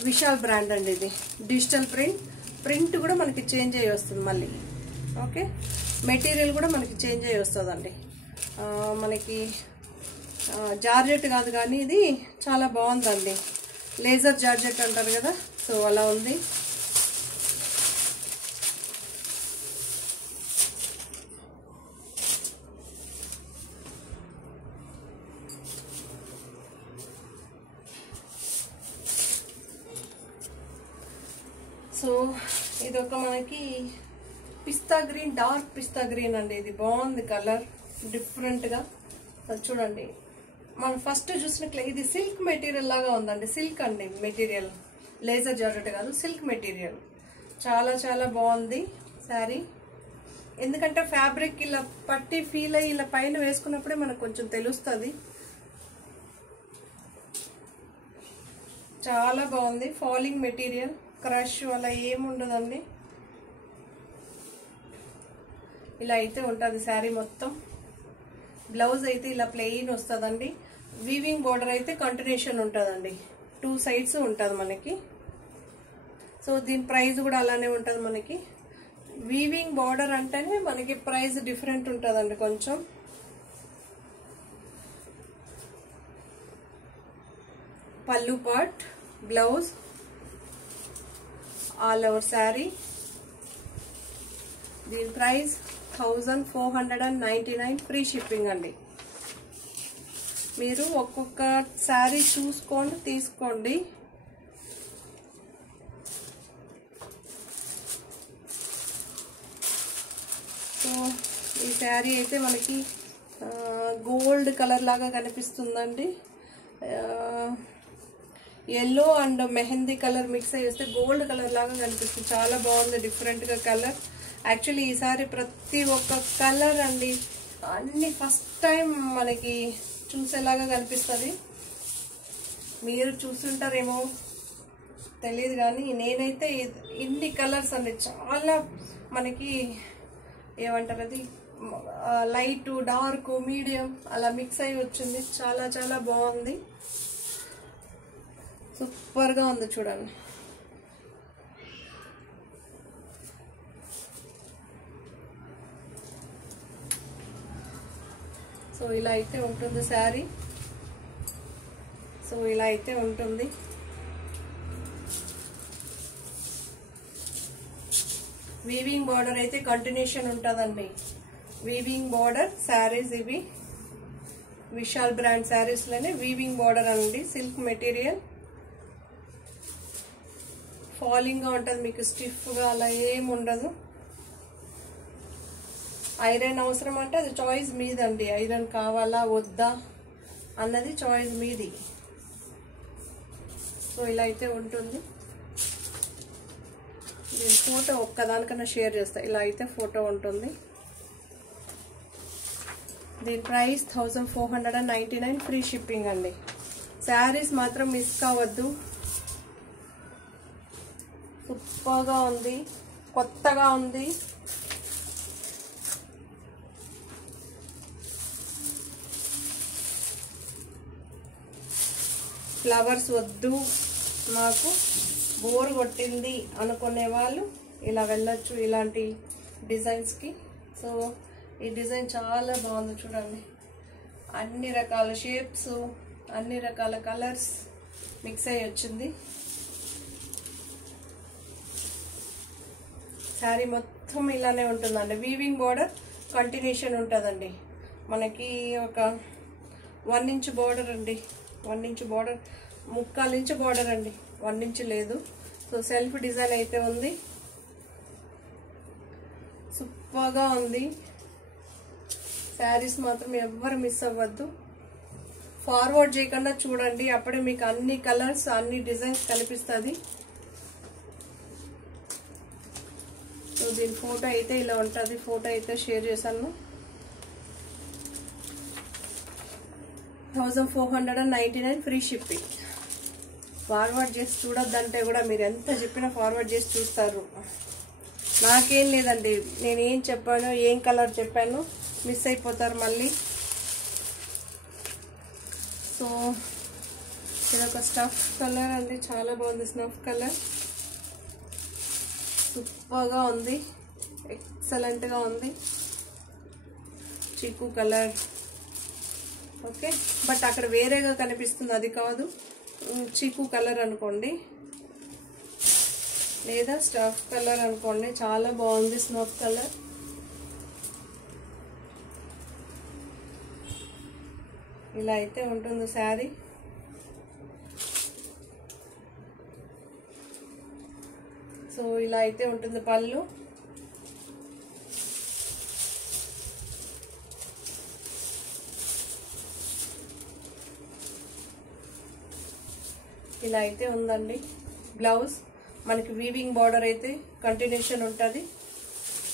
విశాల్ బ్రాండ్ అండి, ఇది డిజిటల్ ప్రింట్ కూడా మనకి చేంజ్ అయ్యి వస్తుంది మళ్ళీ. ఓకే, మెటీరియల్ కూడా మనకి చేంజ్ అయ్యి వస్తుందండి. మనకి జార్జెట్ కాదు కానీ ఇది చాలా బాగుందండి, లేజర్ జార్జెట్ అంటారు కదా, సో అలా ఉంది. సో ఇదొక మనకి పిస్తా గ్రీన్, డార్క్ పిస్తా గ్రీన్ అండి, ఇది బాగుంది కలర్, డిఫరెంట్గా. చూడండి, మనం ఫస్ట్ చూసినట్లే ఇది సిల్క్ మెటీరియల్ లాగా ఉందండి, సిల్క్ అండి మెటీరియల్, లేజర్ జార్జెట్ కాదు, సిల్క్ మెటీరియల్. చాలా చాలా బాగుంది శారీ. ఎందుకంటే ఫ్యాబ్రిక్ ఇలా పట్టి ఫీల్ అయ్యి ఇలా పైన వేసుకున్నప్పుడే మనకు కొంచెం తెలుస్తుంది. చాలా బాగుంది, ఫాలింగ్ మెటీరియల్, క్రష్ అలా ఏముండదండి. ఇలా అయితే ఉంటుంది శారీ మొత్తం. బ్లౌజ్ అయితే ఇలా ప్లెయిన్ వస్తుందండి. వీవింగ్ బోర్డర్ అయితే కంటిన్యూషన్ ఉంటుందండి, 2 సైడ్స్ ఉంటుంది మనకి. సో దీని ప్రైస్ కూడా అలానే ఉంటుంది మనకి. వీవింగ్ బోర్డర్ అంటేనే మనకి ప్రైస్ డిఫరెంట్ ఉంటుందండి కొంచెం. పల్లు part, blouse, all over sari. దీని ప్రైస్ 1499, ఫ్రీ షిప్పింగ్ అండి. మీరు ఒక్కొక్క శారీ చూసుకొని తీసుకోండి. సో ఈ శారీ అయితే మనకి గోల్డ్ కలర్ లాగా కనిపిస్తుందండి. Yellow and mehndi colour mix అయ్యి వస్తే గోల్డ్ కలర్ లాగా కనిపిస్తుంది. చాలా బాగుంది, డిఫరెంట్గా కలర్. యాక్చువల్లీ ఈసారి ప్రతి ఒక్క కలర్ అండి అన్ని ఫస్ట్ టైం మనకి చూసేలాగా కనిపిస్తుంది. మీరు చూస్తుంటారేమో తెలియదు కానీ నేనైతే ఇన్ని కలర్స్ అండి చాలా మనకి ఏమంటారు, అది లైట్, డార్క్, మీడియం అలా మిక్స్ అయ్యి వచ్చింది. చాలా చాలా బాగుంది, సూపర్గా ఉంది చూడండి. సో ఇలా అయితే ఉంటుంది శారీ. సో ఇలా అయితే ఉంటుంది. వీవింగ్ బార్డర్ అయితే కంటిన్యూషన్ ఉంటుందండి. వీవింగ్ బార్డర్ శారీస్ ఇవి విశాల్ బ్రాండ్ శారీస్లోనే వీవింగ్ బార్డర్ అండి. సిల్క్ మెటీరియల్, ఫాలింగ్గా ఉంటుంది, మీకు స్టిఫ్గా అలా ఏమి ఉండదు. ఐరన్ అవసరం అంటే అది చాయిస్ మీదండి, ఐరన్ కావాలా వద్దా అన్నది చాయిస్ మీది. సో ఇలా అయితే ఉంటుంది. నేను ఫోటో ఒక్కదానికన్నా షేర్ చేస్తా. ఇలా అయితే ఫోటో ఉంటుంది. దీని ప్రైస్ 1499, ఫ్రీ షిప్పింగ్ అండి. శారీస్ మాత్రం మిస్ కావద్దు, సూపర్గా ఉంది, కొత్తగా ఉంది. ఫ్లవర్స్ వద్దు, నాకు బోర్ కొట్టింది అనుకునే వాళ్ళు ఇలా వెళ్ళొచ్చు ఇలాంటి డిజైన్స్కి. సో ఈ డిజైన్ చాలా బాగుంది చూడండి, అన్ని రకాల షేప్స్, అన్ని రకాల కలర్స్ మిక్స్ అయ్యి వచ్చింది. శారీ మొత్తం ఇలానే ఉంటుందండి. వీవింగ్ బార్డర్ కంటిన్యూషన్ ఉంటుందండి. మనకి ఒక 1 ఇంచ్ బార్డర్ అండి, 1 ఇంచ్ బార్డర్, 3/4 ఇంచ్ బార్డర్ అండి, 1 ఇంచ్ లేదు. సో సెల్ఫ్ డిజైన్ అయితే ఉంది, సూపర్గా ఉంది. శారీస్ మాత్రం ఎవ్వరు మిస్ అవ్వద్దు, ఫార్వర్డ్ చేయకుండా చూడండి, అప్పుడే మీకు అన్ని కలర్స్, అన్ని డిజైన్స్ కనిపిస్తుంది. సో దీని ఫోటో అయితే ఇలా ఉంటుంది, ఫోటో అయితే షేర్ చేశాను. 1499, ఫ్రీ షిప్పింగ్. ఫార్వర్డ్ చేసి చూడొద్దంటే కూడా మీరు ఎంత చెప్పినా ఫార్వర్డ్ చేసి చూస్తారు. నాకేం లేదండి, నేను ఏం చెప్పాను, ఏం కలర్ చెప్పాను మిస్ అయిపోతారు మళ్ళీ. సో ఇదొక స్టఫ్ కలర్ అండి, చాలా బాగుంది. స్నఫ్ కలర్ సూపర్గా ఉంది, ఎక్సలెంట్గా ఉంది. చీకు కలర్, ఓకే. బట్ అక్కడ వేరేగా కనిపిస్తుంది, అది కాదు, చీకు కలర్ అనుకోండి, లేదా స్టఫ్ కలర్ అనుకోండి. చాలా బాగుంది స్నఫ్ కలర్. ఇలా అయితే ఉంటుంది శారీ. సో ఇలా అయితే ఉంటుంది పళ్ళు. ఇలా అయితే ఉందండి. బ్లౌజ్ మనకి వీవింగ్ బార్డర్ అయితే కంటిన్యూషన్ ఉంటుంది.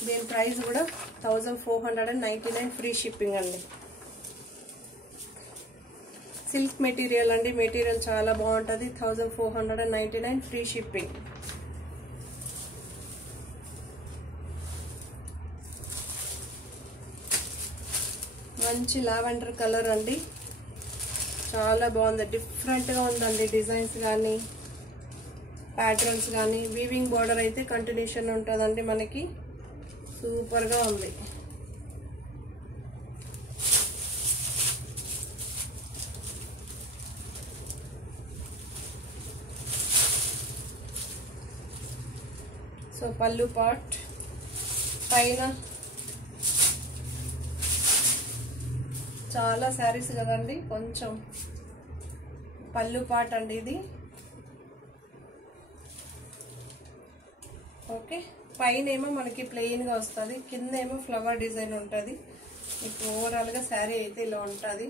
దీని ప్రైస్ కూడా 1499 ఫ్రీ షిప్పింగ్ అండి. సిల్క్ మెటీరియల్ అండి, మెటీరియల్ చాలా బాగుంటుంది. 1499 ఫ్రీ షిప్పింగ్. మంచి లావెండర్ కలర్ అండి, చాలా బాగుంది, డిఫరెంట్గా ఉందండి. డిజైన్స్ కానీ ప్యాటర్న్స్ కానీ వీవింగ్ బార్డర్ అయితే కంటిన్యూషన్ ఉంటుందండి మనకి. సూపర్గా ఉంది. సో పళ్ళు పార్ట్ పైన చాలా శారీస్ కదండి, కొంచెం పళ్ళు పార్ట్ అండి ఇది, ఓకే. పైన ఏమో మనకి ప్లెయిన్గా వస్తుంది, కింద ఏమో ఫ్లవర్ డిజైన్ ఉంటుంది. ఇప్పుడు ఓవరాల్గా శారీ అయితే ఇలా ఉంటుంది,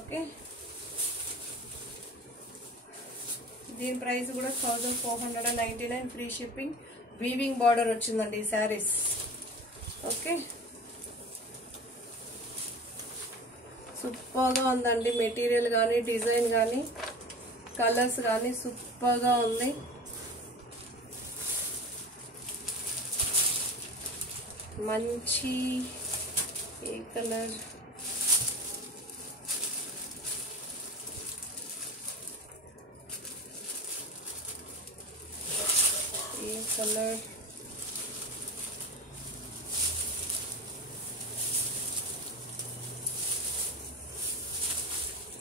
ఓకే. దీని ప్రైస్ కూడా 1499 ఫ్రీ షిప్పింగ్. వీవింగ్ బార్డర్ వచ్చిందండి ఈ శారీస్, ఓకే. సూపర్గా ఉందండి, మెటీరియల్ కానీ డిజైన్ కానీ కలర్స్ కానీ సూపర్గా ఉంది. మంచి ఏ కలర్, ఏ కలర్,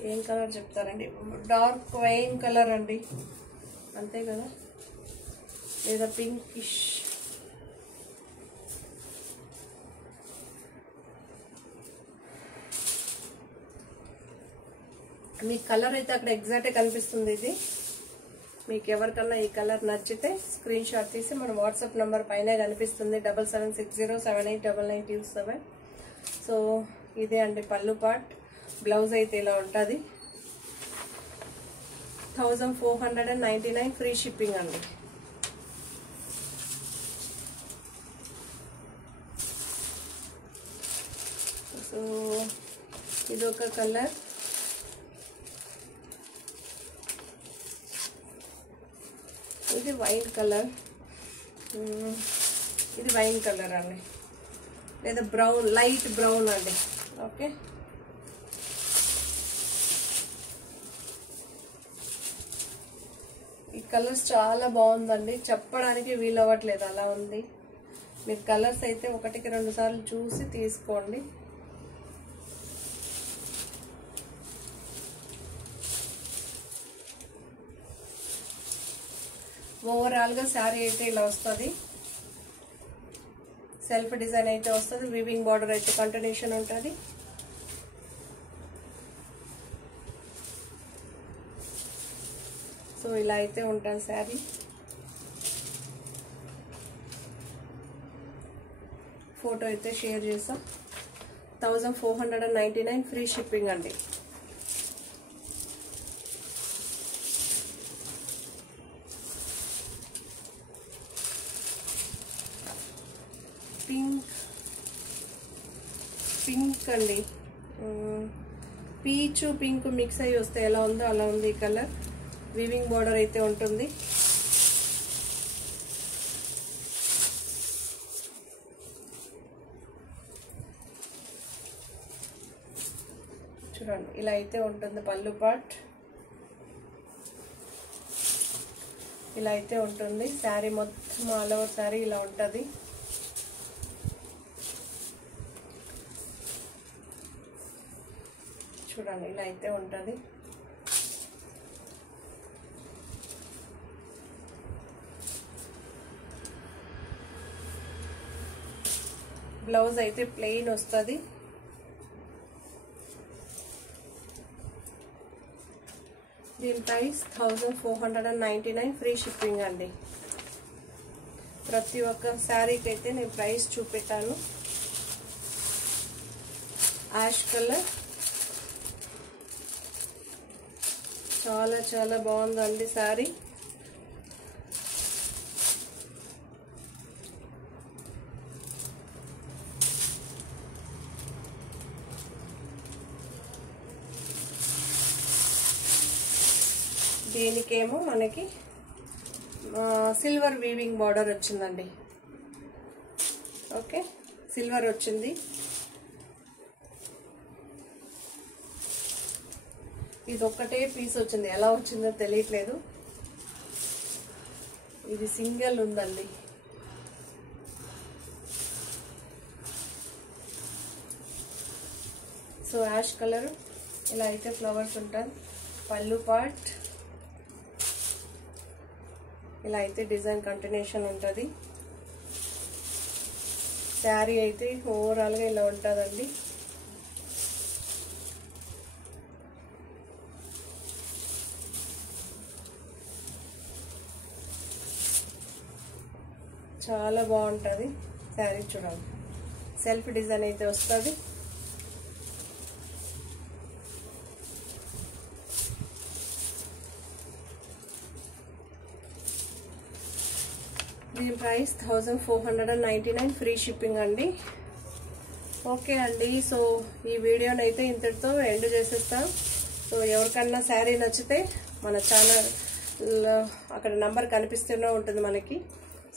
ఏం కలర్ చెప్తారండి? డార్క్ వైన్ కలర్ అండి, అంతే కదా, లేదా పింకిష్. మీ కలర్ అయితే అక్కడ ఎగ్జాక్ట్గా కనిపిస్తుంది. ఇది మీకు ఎవరికన్నా ఈ కలర్ నచ్చితే స్క్రీన్ షాట్ తీసి మన వాట్సాప్ నెంబర్ పైన కనిపిస్తుంది, 7760789927. సో ఇదే అండి పళ్ళు పార్ట్. బ్లౌజ్ అయితే ఇలా ఉంటుంది. 1499 ఫ్రీ షిప్పింగ్ అండి. సో ఇదొక కలర్, ఇది వైట్ కలర్, ఇది వైన్ కలర్ అండి, లేదా బ్రౌన్, లైట్ బ్రౌన్ అండి, ఓకే. ఈ కలర్స్ చాలా బాగుందండి, చెప్పడానికి వీలవ్వట్లేదు, అలా ఉంది. మీరు కలర్స్ అయితే 1-2 సార్లు చూసి తీసుకోండి. ఓవరాల్గా శారీ అయితే ఇలా వస్తుంది. సెల్ఫ్ డిజైన్ అయితే వస్తుంది, వీవింగ్ బార్డర్ అయితే కంటిన్యూషన్ ఉంటుంది. సో ఇలా అయితే ఉంటుంది శారీ. ఫోటో అయితే షేర్ చేస్తాం. 1499 ఫ్రీ షిప్పింగ్ అండి. పింక్ అండి, పీచు పింక్ మిక్స్ అయ్యి వస్తే ఎలా ఉందో అలా ఉంది ఈ కలర్. వీవింగ్ బార్డర్ అయితే ఉంటుంది. చూడండి ఇలా అయితే ఉంటుంది పళ్ళు పార్ట్. ఇలా అయితే ఉంటుంది శారీ మొత్తం ఆల్ ఓవర్ శారీ ఇలా ఉంటుంది. చూడండి ఇలా అయితే ఉంటుంది. బ్లౌజ్ అయితే ప్లెయిన్ వస్తుంది. దీని ప్రైస్ 1499 ఫ్రీ షిప్పింగ్ అండి. ప్రతి ఒక్క శారీకి అయితే నేను ప్రైస్ చూపెట్టాను. యాష్ కలర్ చాలా చాలా బాగుందండి శారీ. దీనికేమో మనకి సిల్వర్ వీవింగ్ బార్డర్ వచ్చిందండి. ఓకే, సిల్వర్ వచ్చింది. ఇది ఒక్కటే పీస్ వచ్చింది, ఎలా వచ్చిందో తెలియట్లేదు. ఇది సింగిల్ ఉందండి. సో యాష్ కలర్ ఇలా అయితే ఫ్లవర్స్ ఉంటాయి. పళ్ళు పార్ట్ ఇలా అయితే డిజైన్ కంటిన్యూషన్ ఉంటుంది. శారీ అయితే ఓవరాల్గా ఇలా ఉంటుందండి. చాలా బాగుంటుంది శారీ. చూడండి సెల్ఫ్ డిజైన్ అయితే వస్తుంది. దీని ప్రైస్ 1499 ఫ్రీ షిప్పింగ్ అండి. ఓకే అండి, సో ఈ వీడియోని అయితే ఇంతటితో ఎండ్ చేసేస్తాం. సో ఎవరికన్నా శారీ నచ్చితే మన ఛానల్ అక్కడ నంబర్ కనిపిస్తూనే ఉంటుంది మనకి.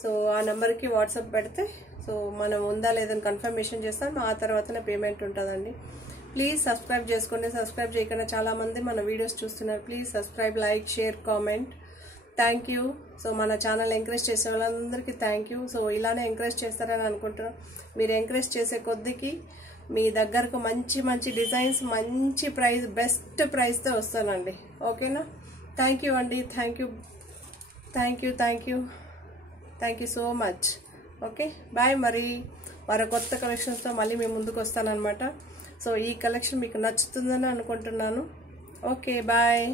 సో ఆ నెంబర్కి వాట్సాప్ పెడితే సో మనం ఉందా లేదని కన్ఫర్మేషన్ చేస్తాం. ఆ తర్వాతనే పేమెంట్ ఉంటుందండి. ప్లీజ్ సబ్స్క్రైబ్ చేసుకోండి. సబ్స్క్రైబ్ చేయకుండా చాలామంది మన వీడియోస్ చూస్తున్నారు. Please subscribe, like, share, comment. Thank you. So మన ఛానల్ ఎంకరేజ్ చేసే వాళ్ళందరికీ థ్యాంక్ యూ. సో ఇలానే ఎంకరేజ్ చేస్తారని అనుకుంటున్నాం. మీరు ఎంకరేజ్ చేసే కొద్దికి మీ దగ్గరకు మంచి మంచి డిజైన్స్, మంచి ప్రైస్, బెస్ట్ ప్రైస్తో వస్తానండి. ఓకేనా? థ్యాంక్ యూ అండి. Thank you, thank you, thank you, thank you so much. Okay bye. మరి మరో కొత్త కలెక్షన్స్తో మళ్ళీ మేము ముందుకు వస్తానన్నమాట. సో ఈ కలెక్షన్ మీకు నచ్చుతుందని అనుకుంటున్నాను. Okay bye.